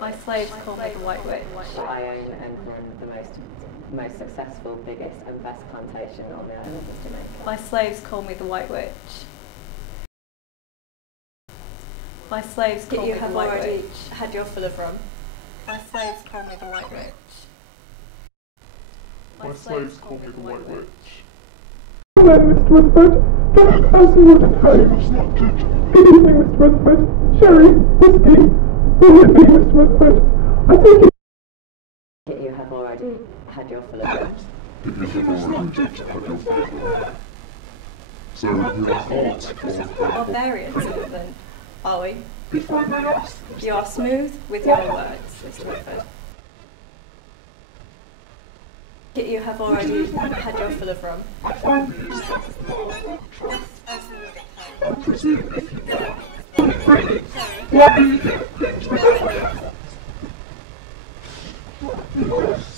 My slaves call me the White Witch. I own and run the most successful, biggest and best plantation on the island of Jamaica. My slaves call me the White Witch. My slaves call me the White Witch. Had your fill of rum. My slaves call me the White Witch. My slaves call me the White Witch. Hello, Mr. Rutherford. Just as you would have. Good evening, Mr. Rutherford. Sherry, whiskey. Good evening, Mr. Rutherford. I take it You have already had your fill of rum. You have already had your fill of rum. So we are hot or Barbarians, then, are we? before they ask. You are smooth with your words, Mr. Rutherford. You have already had your fill of rum. I presume if you what? Yes.